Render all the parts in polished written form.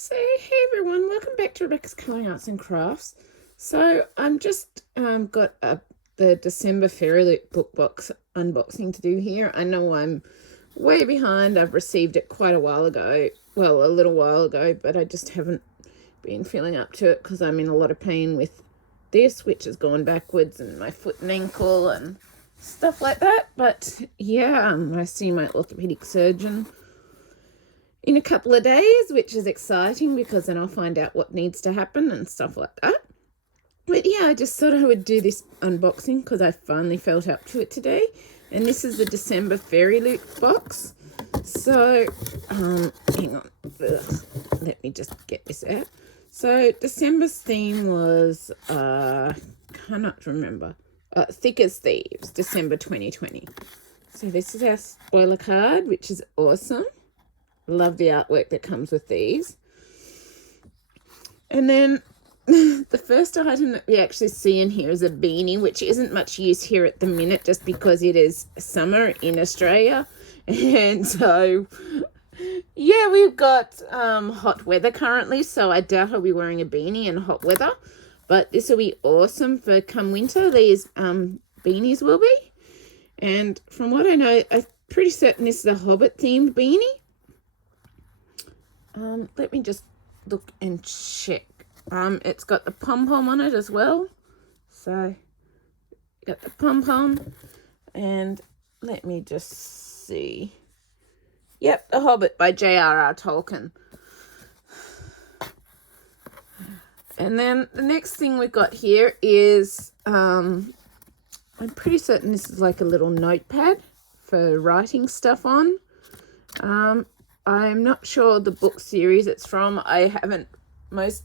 So, hey everyone, welcome back to Rebecca's Colouring Arts and Crafts. So, I'm just got the December Fairyloot Book Box unboxing to do here. I know I'm way behind. I've received it quite a while ago, well, a little while ago, but I just haven't been feeling up to it because I'm in a lot of pain with this, which has gone backwards, and my foot and ankle and stuff like that. But yeah, I see my orthopedic surgeon in a couple of days, which is exciting because then I'll find out what needs to happen and stuff like that. But yeah, I just thought I would do this unboxing because I finally felt up to it today. And this is the December Fairyloot box. So, hang on. Ugh. Let me just get this out. So, December's theme was, cannot remember. Thick as Thieves, December 2020. So this is our spoiler card, which is awesome. Love the artwork that comes with these. And then the first item that we actually see in here is a beanie, which isn't much use here at the minute just because it is summer in Australia. And so, yeah, we've got hot weather currently, so I doubt I'll be wearing a beanie in hot weather. But this will be awesome for come winter. These beanies will be. And from what I know, I'm pretty certain this is a Hobbit-themed beanie. Let me just look and check. It's got the pom-pom on it as well. So, got the pom-pom. And let me just see. Yep, The Hobbit by J.R.R. Tolkien. And then the next thing we've got here is, I'm pretty certain this is like a little notepad for writing stuff on. I'm not sure the book series it's from. I haven't, most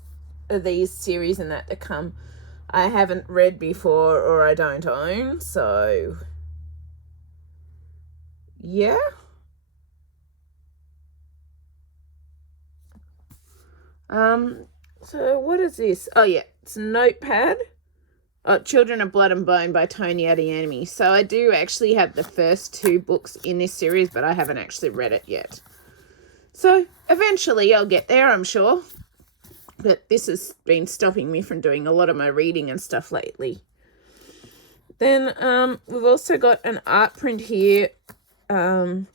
of these series and that come, I haven't read before or I don't own. So, yeah. So what is this? Oh yeah, it's a notepad. Oh, Children of Blood and Bone by Tony Adeyemi. So I do actually have the first two books in this series, but I haven't actually read it yet. So eventually I'll get there, I'm sure. But this has been stopping me from doing a lot of my reading and stuff lately. Then we've also got an art print here from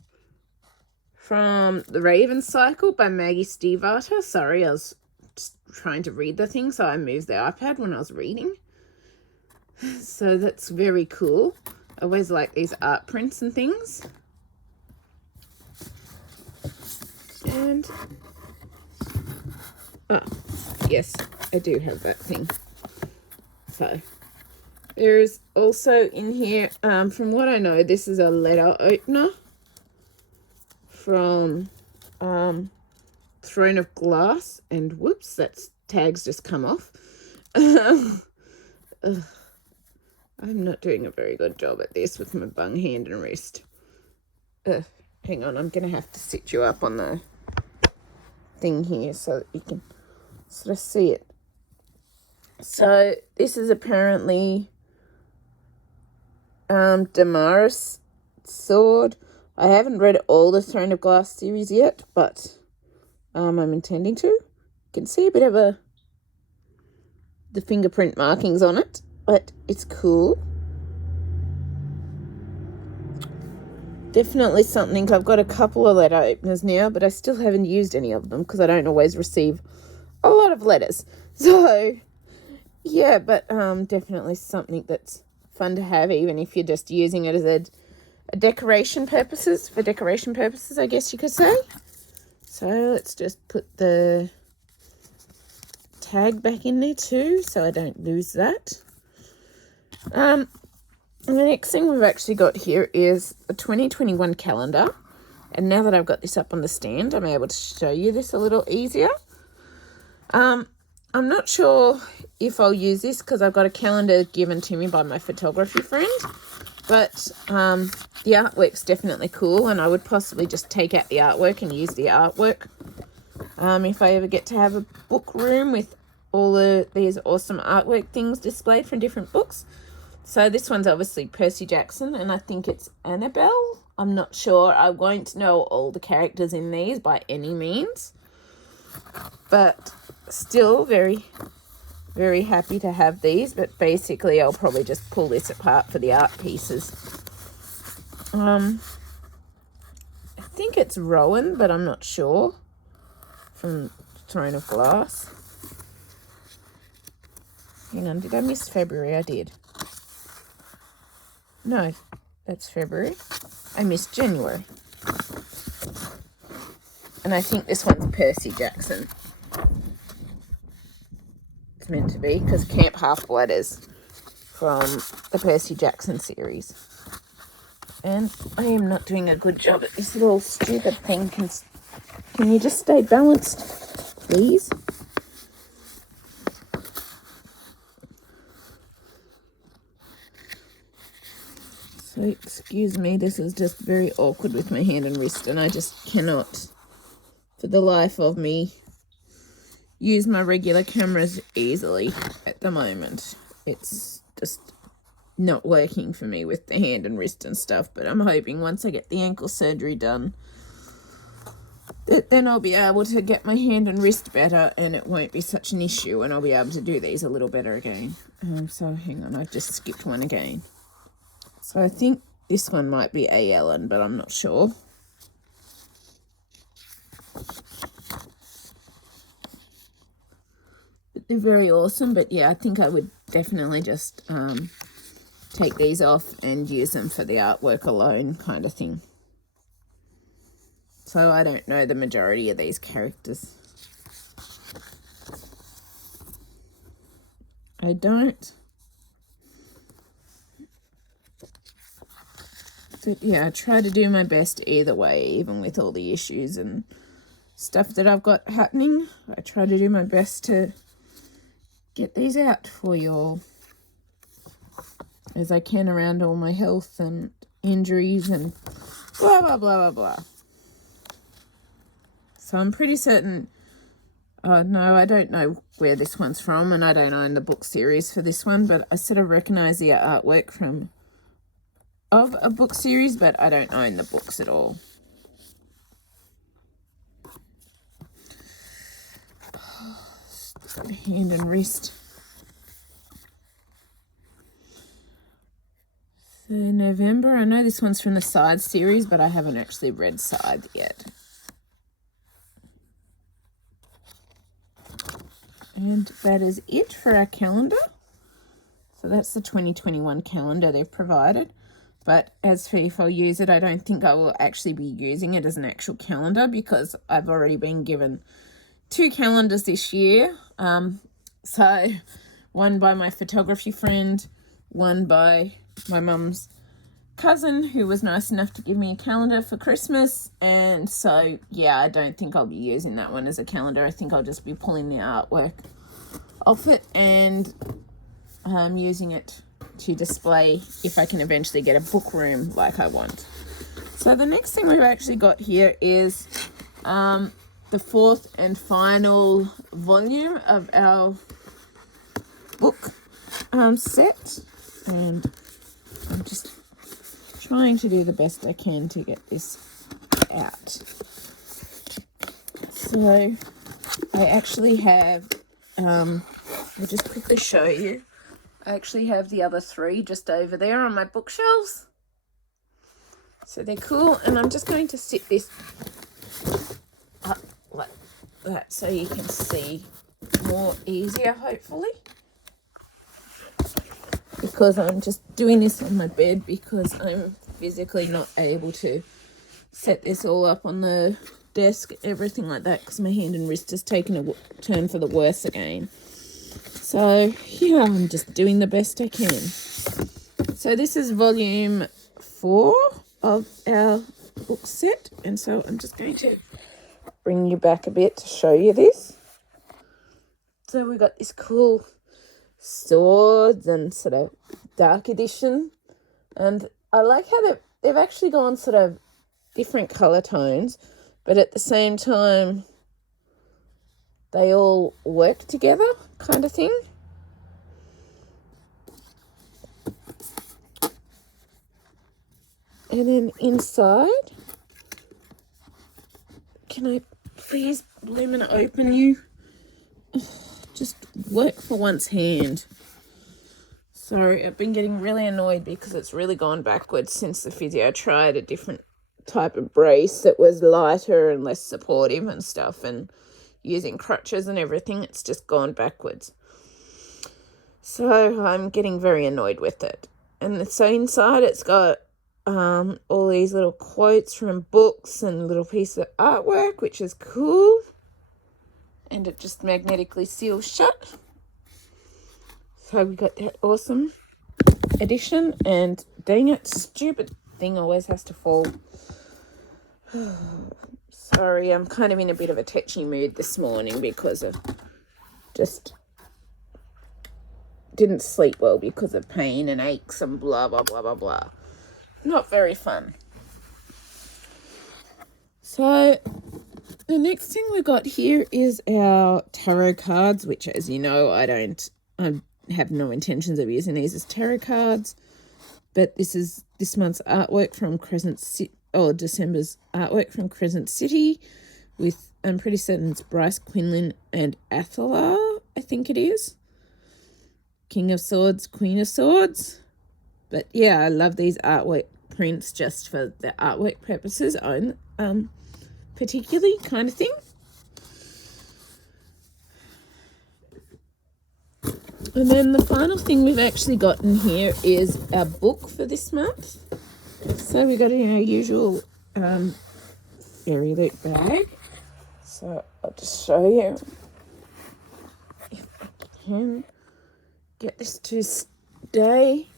The Raven Cycle by Maggie Stiefvater. Sorry, I was just trying to read the thing, so I moved the iPad when I was reading. So that's very cool. I always like these art prints and things. And, oh, yes, I do have that thing. So, there's also in here, from what I know, this is a letter opener from Throne of Glass. And whoops, that tag's just come off. I'm not doing a very good job at this with my bung hand and wrist. Hang on, I'm going to have to sit you up on the thing here so that you can sort of see it. So this is apparently Damaris sword. I haven't read all the Throne of Glass series yet, but I'm intending to. You can see a bit of the fingerprint markings on it, but it's cool. Definitely something. I've got a couple of letter openers now, but I still haven't used any of them because I don't always receive a lot of letters. So, yeah, but definitely something that's fun to have, even if you're just using it as a decoration purposes, for decoration purposes, I guess you could say. So let's just put the tag back in there too, so I don't lose that. And the next thing we've actually got here is a 2021 calendar. And now that I've got this up on the stand, I'm able to show you this a little easier. I'm not sure if I'll use this because I've got a calendar given to me by my photography friend. But the artwork's definitely cool, and I would possibly just take out the artwork and use the artwork. If I ever get to have a book room with all these awesome artwork things displayed from different books. So this one's obviously Percy Jackson, and I think it's Annabelle. I'm not sure. I won't know all the characters in these by any means. but still very, very happy to have these. But basically I'll probably just pull this apart for the art pieces. I think it's Rowan, but I'm not sure, from Throne of Glass. Hang on, did I miss February? I did. No, that's February. I missed January. And I think this one's Percy Jackson. It's meant to be, because Camp Half-Blood is from the Percy Jackson series. And I am not doing a good job at this little stupid thing. Can you just stay balanced, please? So excuse me, this is just very awkward with my hand and wrist, and I just cannot, for the life of me, use my regular cameras easily at the moment. It's just not working for me with the hand and wrist and stuff, but I'm hoping once I get the ankle surgery done, that then I'll be able to get my hand and wrist better, and it won't be such an issue, and I'll be able to do these a little better again. So hang on, I just skipped one again. So I think this one might be A. Ellen, but I'm not sure. They're very awesome, but yeah, I think I would definitely just take these off and use them for the artwork alone kind of thing. So I don't know the majority of these characters. I don't. But yeah, I try to do my best either way, even with all the issues and stuff that I've got happening. I try to do my best to get these out for you all as I can around all my health and injuries and blah, blah, blah, blah, blah. So I'm pretty certain, no, I don't know where this one's from, and I don't own the book series for this one, but I sort of recognise the artwork of a book series, but I don't own the books at all. Hand and wrist. So November, I know this one's from the Side series, but I haven't actually read Side yet. And that is it for our calendar. So that's the 2021 calendar they've provided. But as for if I'll use it, I don't think I will actually be using it as an actual calendar, because I've already been given 2 calendars this year. So one by my photography friend, one by my mum's cousin, who was nice enough to give me a calendar for Christmas. And so, yeah, I don't think I'll be using that one as a calendar. I think I'll just be pulling the artwork off it and using it to display if I can eventually get a book room like I want. So the next thing we've actually got here is the 4th and final volume of our book set, and I'm just trying to do the best I can to get this out. So I actually have, I'll just quickly show you. I actually have the other 3 just over there on my bookshelves. So they're cool, and I'm just going to sit this up like that so you can see more easier, hopefully. Because I'm just doing this on my bed because I'm physically not able to set this all up on the desk, everything like that, because my hand and wrist has taken a turn for the worse again. So, yeah, I'm just doing the best I can. So this is volume 4 of our book set. And so I'm just going to bring you back a bit to show you this. So we got this cool swords and sort of dark edition. And I like how they've actually gone sort of different colour tones, but at the same time, they all work together kind of thing. And then inside, can I please, Lumina, open you Just work for once hand. Sorry, I've been getting really annoyed because it's really gone backwards since the physio. I tried a different type of brace that was lighter and less supportive and stuff, and using crutches and everything, it's just gone backwards. So I'm getting very annoyed with it. And so inside it's got all these little quotes from books and little pieces of artwork, which is cool. And it just magnetically seals shut. So we got that awesome edition, and dang it, stupid thing always has to fall. Sorry, I'm kind of in a bit of a tetchy mood this morning because of just didn't sleep well because of pain and aches and blah, blah, blah, blah, blah. Not very fun. So the next thing we got here is our tarot cards, which, as you know, I have no intentions of using these as tarot cards, but this is this month's artwork from December's artwork from Crescent City with, I'm pretty certain it's Bryce Quinlan and Athala, I think it is. King of Swords, Queen of Swords. But yeah, I love these artwork prints just for the artwork purposes particularly kind of thing. And then the final thing we've actually gotten here is our book for this month. So we got in our usual Fairyloot bag. So I'll just show you if I can get this to stay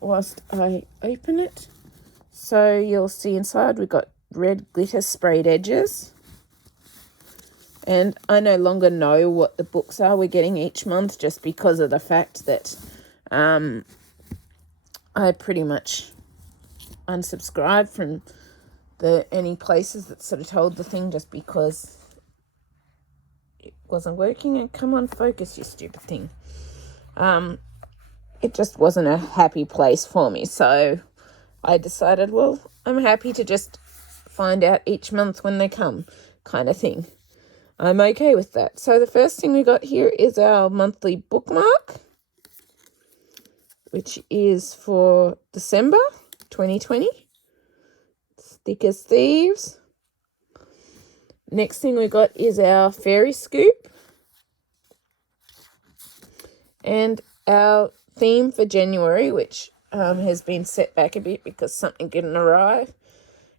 whilst I open it. So you'll see inside we've got red glitter sprayed edges. And I no longer know what the books are we're getting each month just because of the fact that I pretty much unsubscribed from any places that sort of told the thing just because it wasn't working. And come on, focus, you stupid thing. It just wasn't a happy place for me. So I decided, well, I'm happy to just find out each month when they come kind of thing. I'm okay with that. So the first thing we got here is our monthly bookmark, which is for December 2020. Thick as thieves. Next thing we got is our fairy scoop. And our theme for January, which has been set back a bit because something didn't arrive.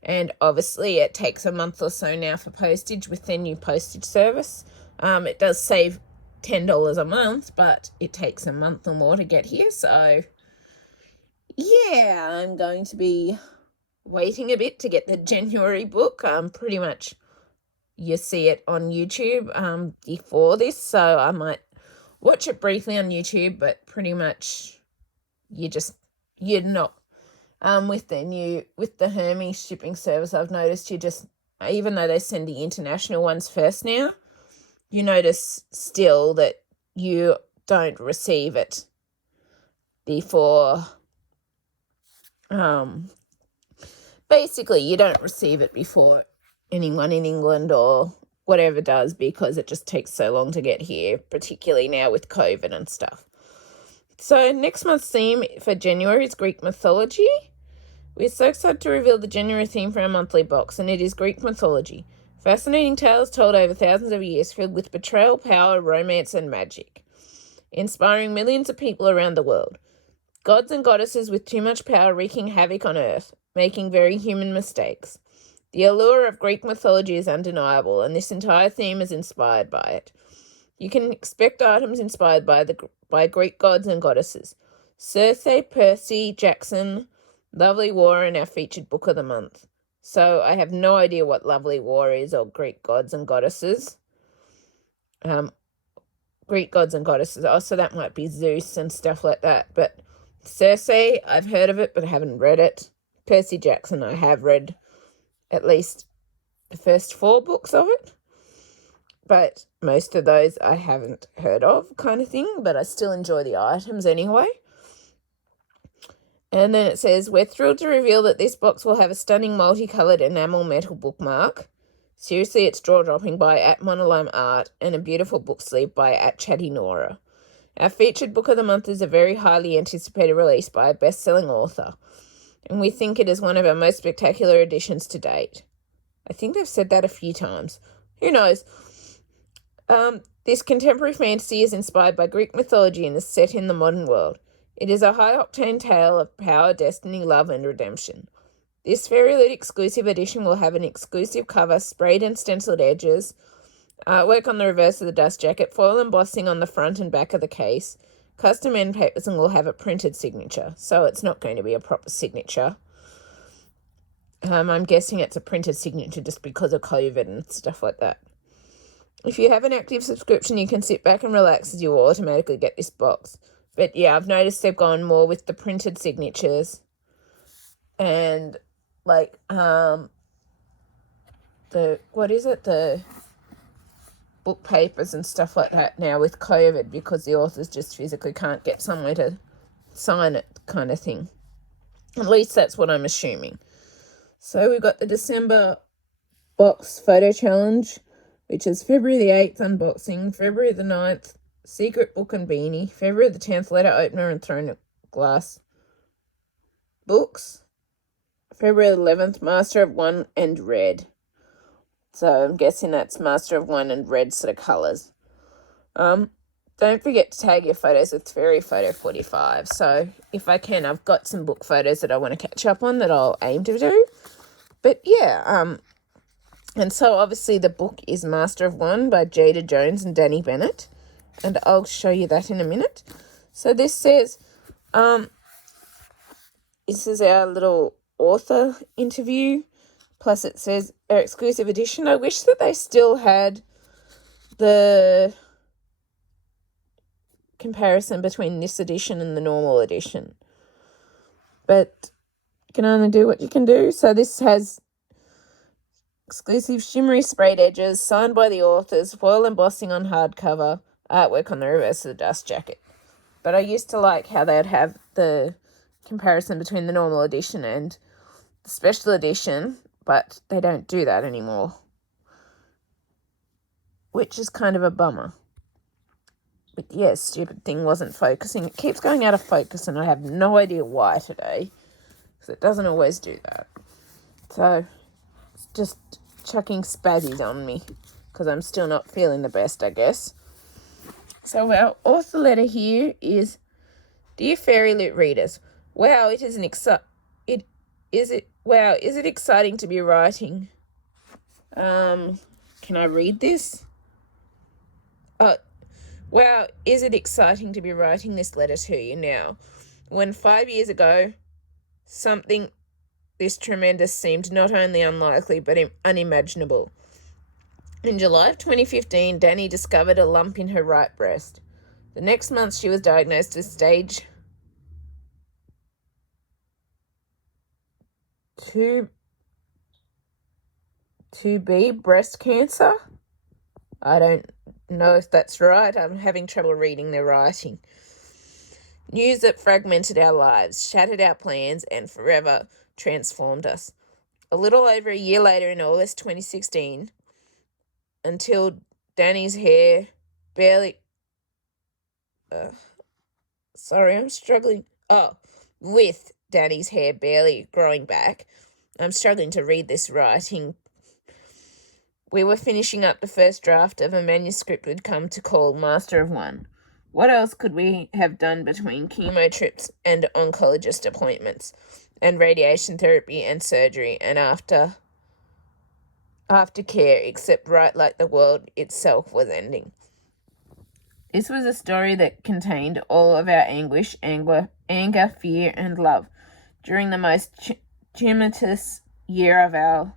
And obviously it takes a month or so now for postage with their new postage service. It does save $10 a month, but it takes a month or more to get here. So, yeah, I'm going to be waiting a bit to get the January book. Pretty much you see it on YouTube before this, so I might watch it briefly on YouTube, but pretty much you're not. With the Hermes shipping service, I've noticed even though they send the international ones first now, you notice still that you don't receive it before, basically you don't receive it before anyone in England or whatever does, because it just takes so long to get here, particularly now with COVID and stuff. So next month's theme for January is Greek mythology. We're so excited to reveal the January theme for our monthly box, and it is Greek mythology. Fascinating tales told over thousands of years, filled with betrayal, power, romance, and magic, inspiring millions of people around the world. Gods and goddesses with too much power wreaking havoc on Earth, making very human mistakes. The allure of Greek mythology is undeniable, and this entire theme is inspired by it. You can expect items inspired by Greek gods and goddesses. Circe, Percy, Jackson, Lovely War, and our featured book of the month. So I have no idea what Lovely War is or Greek gods and goddesses. Greek gods and goddesses. Oh, so that might be Zeus and stuff like that. But Circe, I've heard of it, but I haven't read it. Percy Jackson, I have read at least the first 4 books of it. But most of those I haven't heard of, kind of thing. But I still enjoy the items anyway. And then it says, we're thrilled to reveal that this box will have a stunning multicolored enamel metal bookmark. Seriously, it's jaw-dropping by @Monolime Art and a beautiful book sleeve by @ChattyNora. Our featured book of the month is a very highly anticipated release by a best-selling author, and we think it is one of our most spectacular editions to date. I think they've said that a few times. Who knows? This contemporary fantasy is inspired by Greek mythology and is set in the modern world. It is a high-octane tale of power, destiny, love, and redemption. This Fairyloot exclusive edition will have an exclusive cover, sprayed and stenciled edges, artwork on the reverse of the dust jacket, foil embossing on the front and back of the case, custom end papers, and will have a printed signature. So it's not going to be a proper signature. I'm guessing it's a printed signature just because of COVID and stuff like that. If you have an active subscription, you can sit back and relax as you will automatically get this box. But yeah, I've noticed they've gone more with the printed signatures and like the book papers and stuff like that now with COVID, because the authors just physically can't get somewhere to sign it, kind of thing. At least that's what I'm assuming. So we've got the December box photo challenge, which is February the 8th unboxing, February the 9th secret book and beanie, February the 10th letter opener and throne of glass books, February the 11th Master of One and red. So I'm guessing that's Master of One and red sort of colours. Don't forget to tag your photos with Fairy Photo 45. So if I can, I've got some book photos that I want to catch up on that I'll aim to do. But yeah, and so obviously the book is Master of One by Jada Jones and Danny Bennett. And I'll show you that in a minute. So this says, this is our little author interview. Plus it says our exclusive edition. I wish that they still had the comparison between this edition and the normal edition. But you can only do what you can do. So this has exclusive shimmery sprayed edges, signed by the authors, foil embossing on hardcover, artwork on the reverse of the dust jacket. But I used to like how they'd have the comparison between the normal edition and the special edition, but they don't do that anymore, which is kind of a bummer. But yeah, stupid thing wasn't focusing. It keeps going out of focus and I have no idea why today, because it doesn't always do that. So it's just chucking spazzies on me because I'm still not feeling the best, I guess. So our author letter here is, Dear Fairyloot readers, wow, is it exciting to be writing? Can I read this? Wow, is it exciting to be writing this letter to you now, when 5 years ago something this tremendous seemed not only unlikely but unimaginable. In July of 2015, Danny discovered a lump in her right breast. The next month she was diagnosed with stage 2B breast cancer. I don't know if that's right. I'm having trouble reading their writing. News that fragmented our lives, shattered our plans, and forever transformed us. A little over a year later, in August 2016, until Danny's hair barely... with Danny's hair barely growing back. I'm struggling to read this writing. We were finishing up the first draft of a manuscript we'd come to call Master of One. What else could we have done between chemo trips and oncologist appointments and radiation therapy and surgery and aftercare, except write like the world itself was ending? This was a story that contained all of our anguish, anger, fear, and love during the most tumultuous year of our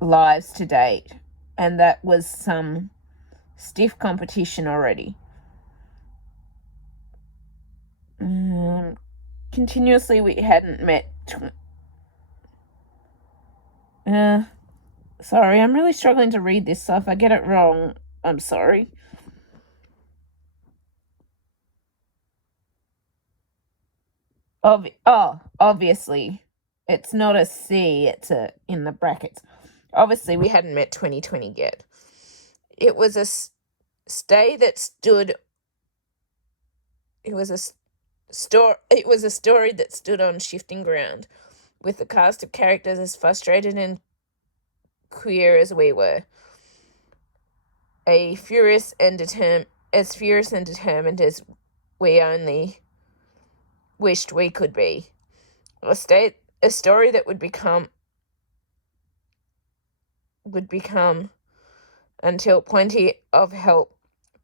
lives to date, and that was some stiff competition already. Continuously we hadn't met. Sorry, I'm really struggling to read this, so if I get it wrong, I'm sorry. Obviously, It's not a C, it's a in the brackets. Obviously, we hadn't met 2020 yet. It was a stay that stood. It was a It was a story that stood on shifting ground, with the cast of characters as frustrated and queer as we were. Furious and determined as we only wished we could be. A story that would become until plenty of help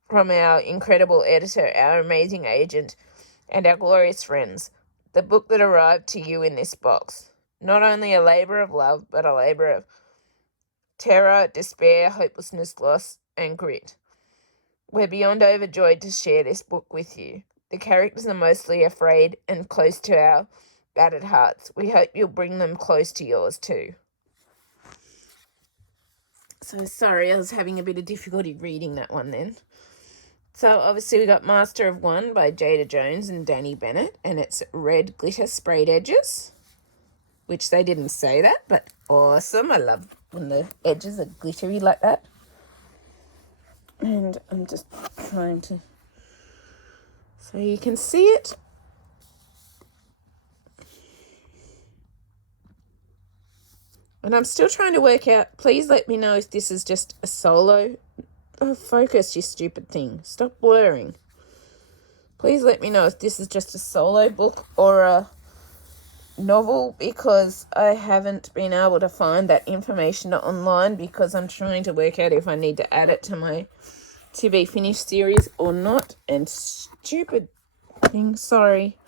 from our incredible editor, our amazing agent, and our glorious friends. The book that arrived to you in this box. Not only a labour of love, but a labour of terror, despair, hopelessness, loss, and grit. We're beyond overjoyed to share this book with you. The characters are mostly afraid and close to our battered hearts. We hope you'll bring them close to yours too. So sorry, I was having a bit of difficulty reading that one then. So obviously we got Master of One by Jada Jones and Danny Bennett, and it's red glitter sprayed edges, which they didn't say that, but awesome. I love when the edges are glittery like that. And I'm just trying to, so you can see it. And I'm still trying to work out, please let me know if this is just a solo. Oh, focus, you stupid thing. Stop blurring. Please let me know if this is just a solo book or a novel, because I haven't been able to find that information online, because I'm trying to work out if I need to add it to my to be finished series or not. And stupid thing, sorry.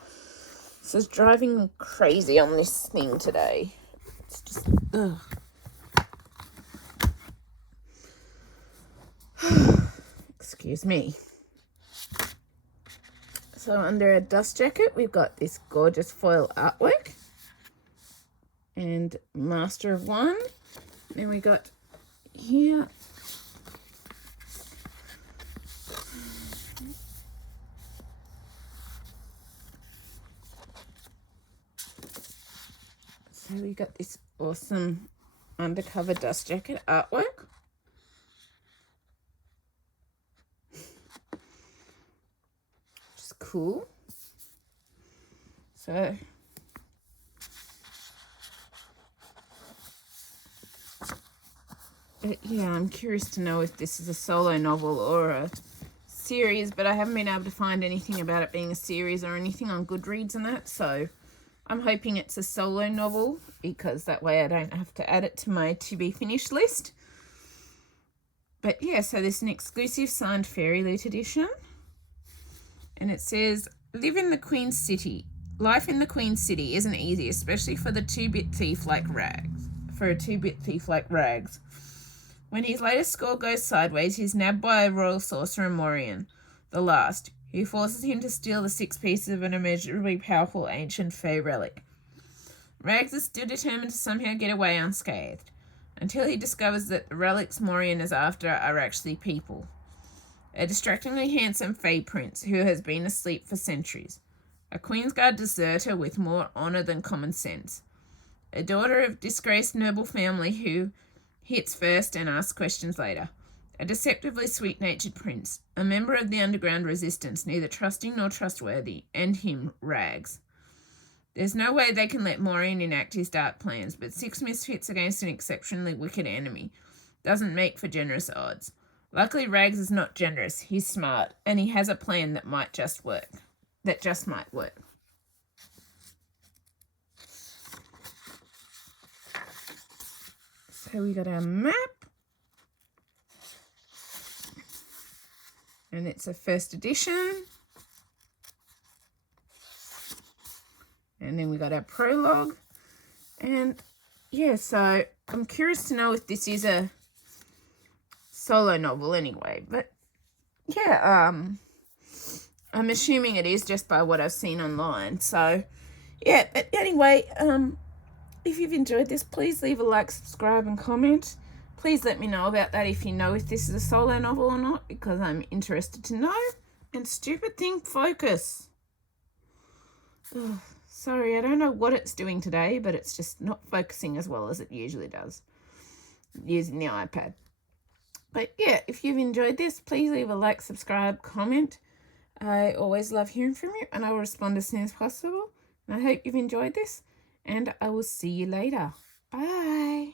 This is driving me crazy on this thing today. It's just, ugh. Excuse me. So under our dust jacket, we've got this gorgeous foil artwork and Master of One. Then we got here so we got this awesome undercover dust jacket artwork. Cool. So yeah, I'm curious to know if this is a solo novel or a series, but I haven't been able to find anything about it being a series or anything on Goodreads and that, so I'm hoping it's a solo novel, because that way I don't have to add it to my to be finished list. But yeah, so this is an exclusive signed Fairyloot edition. And it says, live in the Queen City. Life in the Queen City isn't easy, especially for the two-bit thief like Rags. When his latest score goes sideways, he's nabbed by a royal sorcerer, Morian, the last, who forces him to steal the 6 pieces of an immeasurably powerful ancient fey relic. Rags is still determined to somehow get away unscathed, until he discovers that the relics Morian is after are actually people. A distractingly handsome fey prince who has been asleep for centuries. A Queensguard deserter with more honour than common sense. A daughter of disgraced noble family who hits first and asks questions later. A deceptively sweet-natured prince. A member of the underground resistance, neither trusting nor trustworthy. And him, Rags. There's no way they can let Morian enact his dark plans, but 6 misfits against an exceptionally wicked enemy doesn't make for generous odds. Luckily, Rags is not generous. He's smart, and he has a plan that might just work. So we got our map, and it's a first edition. And then we got our prologue, and yeah, so I'm curious to know if this is a solo novel anyway, but yeah, I'm assuming it is just by what I've seen online. So yeah, but anyway, if you've enjoyed this, please leave a like, subscribe and comment. Please let me know about that if you know if this is a solo novel or not, because I'm interested to know. And stupid thing, focus. Ugh, Sorry, I don't know what it's doing today, but it's just not focusing as well as it usually does using the iPad. But yeah, if you've enjoyed this, please leave a like, subscribe, comment. I always love hearing from you, and I will respond as soon as possible. And I hope you've enjoyed this, and I will see you later. Bye.